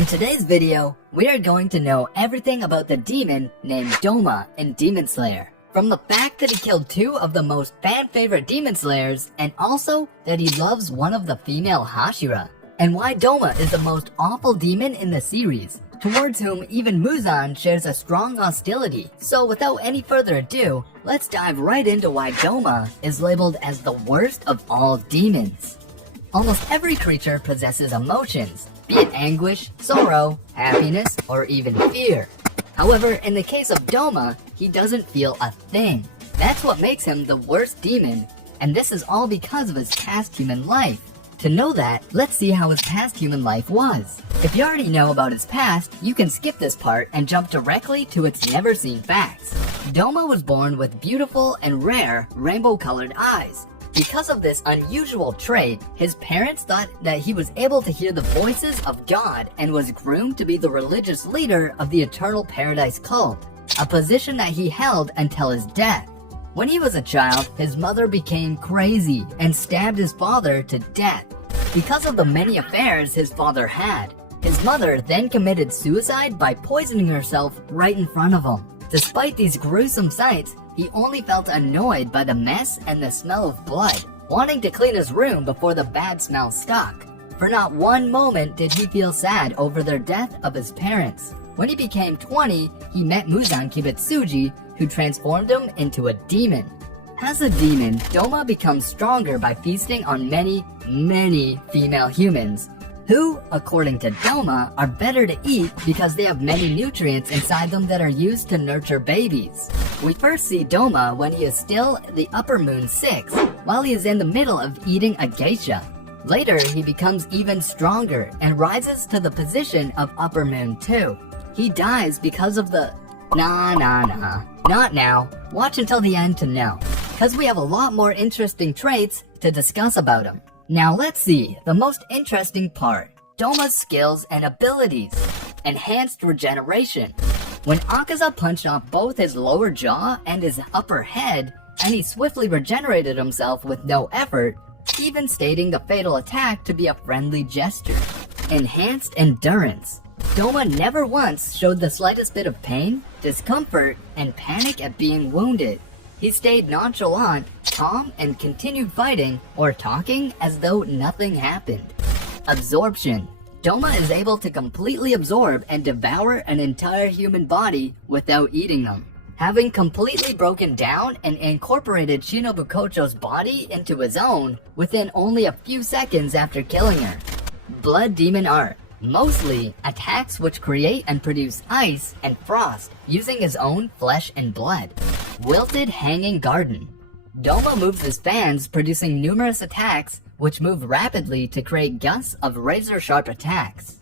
In today's video, we are going to know everything about the demon named Doma in Demon Slayer. From the fact that he killed two of the most fan-favorite demon slayers, and also that he loves one of the female Hashira. And why Doma is the most awful demon in the series, towards whom even Muzan shares a strong hostility. So without any further ado, let's dive right into why Doma is labeled as the worst of all demons. Almost every creature possesses emotions, be it anguish, sorrow, happiness, or even fear. However, in the case of Doma, he doesn't feel a thing. That's what makes him the worst demon, and this is all because of his past human life. To know that, let's see how his past human life was. If you already know about his past, you can skip this part and jump directly to its never-seen facts. Doma was born with beautiful and rare rainbow-colored eyes. Because of this unusual trait, his parents thought that he was able to hear the voices of God and was groomed to be the religious leader of the Eternal Paradise cult, a position that he held until his death. When he was a child, his mother became crazy and stabbed his father to death. Because of the many affairs his father had, his mother then committed suicide by poisoning herself right in front of him. Despite these gruesome sights, he only felt annoyed by the mess and the smell of blood, wanting to clean his room before the bad smell stuck. For not one moment did he feel sad over their death of his parents. When he became 20, he met Muzan Kimetsu, who transformed him into a demon. As a demon, Doma becomes stronger by feasting on many female humans, who, according to Doma, are better to eat because they have many nutrients inside them that are used to nurture babies. We first see Doma when he is still the Upper Moon 6, while he is in the middle of eating a geisha. Later, he becomes even stronger and rises to the position of Upper Moon 2. He dies because of the... Nah. Not now. Watch until the end to know, because we have a lot more interesting traits to discuss about him. Now let's see the most interesting part, Doma's skills and abilities. Enhanced regeneration. When Akaza punched off both his lower jaw and his upper head, and he swiftly regenerated himself with no effort, even stating the fatal attack to be a friendly gesture. Enhanced endurance. Doma never once showed the slightest bit of pain, discomfort, and panic at being wounded. He stayed nonchalant, calm, and continued fighting or talking as though nothing happened. Absorption. Doma is able to completely absorb and devour an entire human body without eating them, having completely broken down and incorporated Shinobu Kocho's body into his own within only a few seconds after killing her. Blood Demon Art. Mostly attacks which create and produce ice and frost using his own flesh and blood. Wilted Hanging Garden. Doma moves his fans, producing numerous attacks which move rapidly to create gusts of razor-sharp attacks.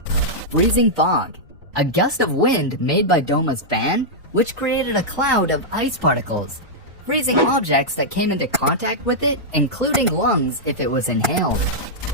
Freezing Fog. A gust of wind made by Doma's fan, which created a cloud of ice particles, freezing objects that came into contact with it, including lungs if it was inhaled.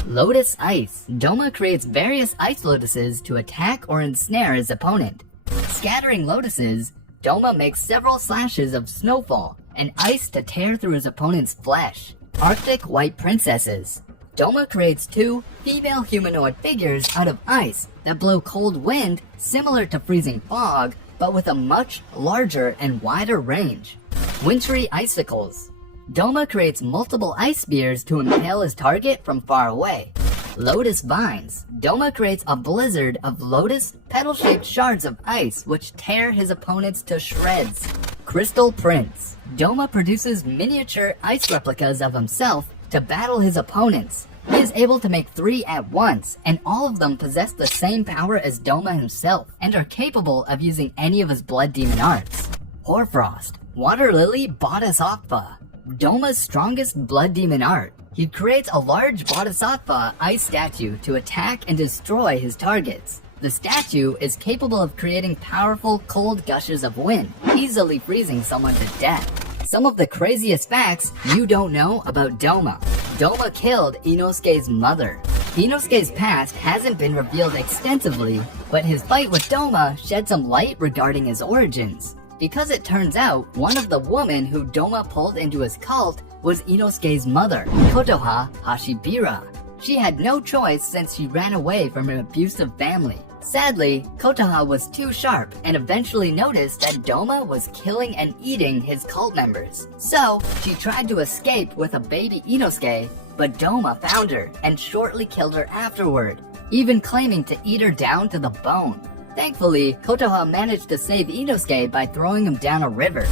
Lotus Ice. Doma creates various ice lotuses to attack or ensnare his opponent. Scattering lotuses, Doma makes several slashes of snowfall and ice to tear through his opponent's flesh. Arctic White Princesses. Doma creates two female humanoid figures out of ice that blow cold wind similar to freezing fog, but with a much larger and wider range. Wintry Icicles. Doma creates multiple ice spears to impale his target from far away. Lotus Vines. Doma creates a blizzard of lotus petal-shaped shards of ice which tear his opponents to shreds. Crystal Prince. Doma produces miniature ice replicas of himself to battle his opponents. He is able to make 3 at once, and all of them possess the same power as Doma himself, and are capable of using any of his blood demon arts. Hoarfrost. Water Lily Bodhisattva. Doma's strongest blood demon art. He creates a large Bodhisattva ice statue to attack and destroy his targets. The statue is capable of creating powerful cold gushes of wind, easily freezing someone to death. Some of the craziest facts you don't know about Doma. Doma killed Inosuke's mother. Inosuke's past hasn't been revealed extensively, but his fight with Doma shed some light regarding his origins. Because it turns out, one of the women who Doma pulled into his cult was Inosuke's mother, Kotoha Hashibira. She had no choice since she ran away from an abusive family. Sadly, Kotoha was too sharp and eventually noticed that Doma was killing and eating his cult members. So, she tried to escape with a baby Inosuke, but Doma found her and shortly killed her afterward, even claiming to eat her down to the bone. Thankfully, Kotoha managed to save Inosuke by throwing him down a river.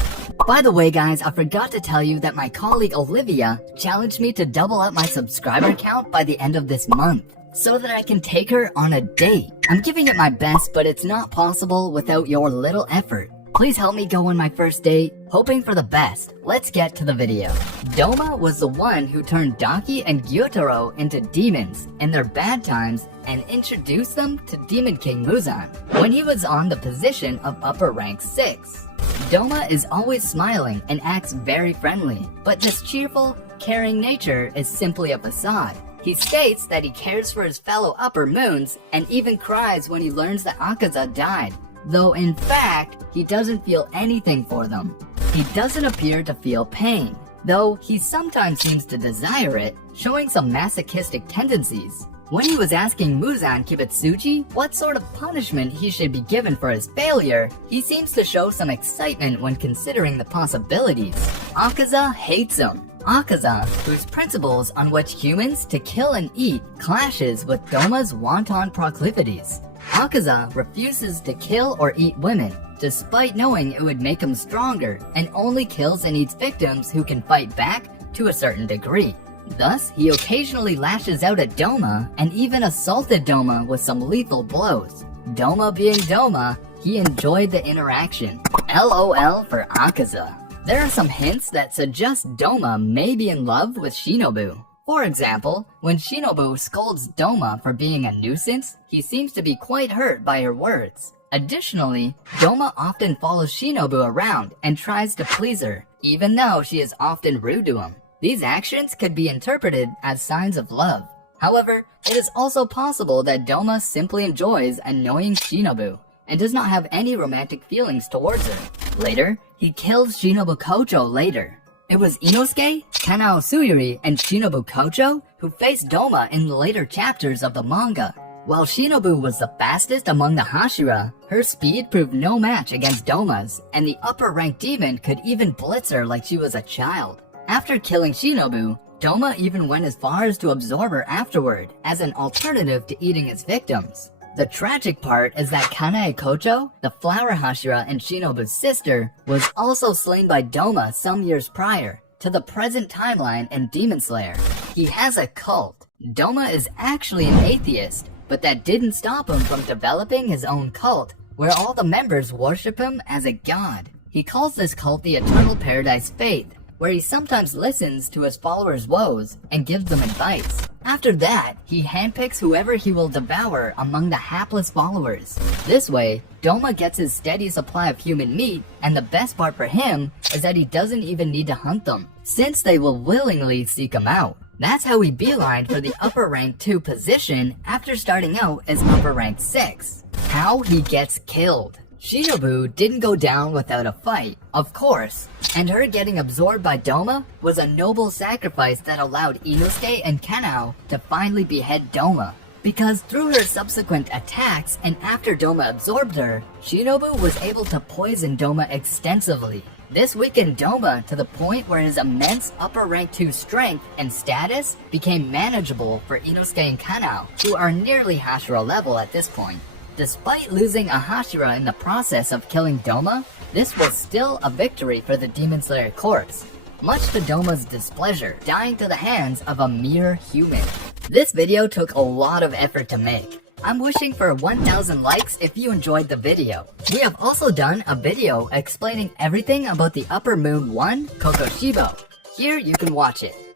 By the way guys, I forgot to tell you that my colleague Olivia challenged me to double up my subscriber count by the end of this month, so that I can take her on a date. I'm giving it my best, but it's not possible without your little effort. Please help me go on my first date. Hoping for the best. Let's get to the video. Doma was the one who turned Daki and Gyotaro into demons in their bad times and introduced them to Demon King Muzan when he was on the position of upper rank 6. Doma is always smiling and acts very friendly, but this cheerful, caring nature is simply a facade. He states that he cares for his fellow upper moons and even cries when he learns that Akaza died, though in fact, he doesn't feel anything for them. He doesn't appear to feel pain, though he sometimes seems to desire it, showing some masochistic tendencies. When he was asking Muzan Kibutsuji what sort of punishment he should be given for his failure, he seems to show some excitement when considering the possibilities. Akaza hates him. Akaza, whose principles on which humans to kill and eat clashes with Doma's wanton proclivities. Akaza refuses to kill or eat women, despite knowing it would make him stronger, and only kills and eats victims who can fight back to a certain degree. Thus, he occasionally lashes out at Doma and even assaulted Doma with some lethal blows. Doma being Doma, he enjoyed the interaction. LOL for Akaza. There are some hints that suggest Doma may be in love with Shinobu. For example, when Shinobu scolds Doma for being a nuisance, he seems to be quite hurt by her words. Additionally, Doma often follows Shinobu around and tries to please her, even though she is often rude to him. These actions could be interpreted as signs of love. However, it is also possible that Doma simply enjoys annoying Shinobu and does not have any romantic feelings towards her. Later, he kills Shinobu Kocho later. It was Inosuke, Kanao Suyuri, and Shinobu Kocho who faced Doma in the later chapters of the manga. While Shinobu was the fastest among the Hashira, her speed proved no match against Doma's, and the upper-ranked demon could even blitz her like she was a child. After killing Shinobu, Doma even went as far as to absorb her afterward, as an alternative to eating his victims. The tragic part is that Kanae Kocho, the flower Hashira and Shinobu's sister, was also slain by Doma some years prior, to the present timeline in Demon Slayer. He has a cult. Doma is actually an atheist, but that didn't stop him from developing his own cult, where all the members worship him as a god. He calls this cult the Eternal Paradise Faith, where he sometimes listens to his followers' woes and gives them advice. After that, he handpicks whoever he will devour among the hapless followers. This way, Doma gets his steady supply of human meat, and the best part for him is that he doesn't even need to hunt them, since they will willingly seek him out. That's how he beelined for the upper rank 2 position after starting out as upper rank 6. How he gets killed. Shinobu didn't go down without a fight, of course, and her getting absorbed by Doma was a noble sacrifice that allowed Inosuke and Kanao to finally behead Doma. Because through her subsequent attacks and after Doma absorbed her, Shinobu was able to poison Doma extensively. This weakened Doma to the point where his immense upper rank 2 strength and status became manageable for Inosuke and Kanao, who are nearly Hashira level at this point. Despite losing a Hashira in the process of killing Doma, this was still a victory for the Demon Slayer corpse, much to Doma's displeasure, dying to the hands of a mere human. This video took a lot of effort to make. I'm wishing for 1,000 likes if you enjoyed the video. We have also done a video explaining everything about the Upper Moon 1 Kokoshibo. Here you can watch it.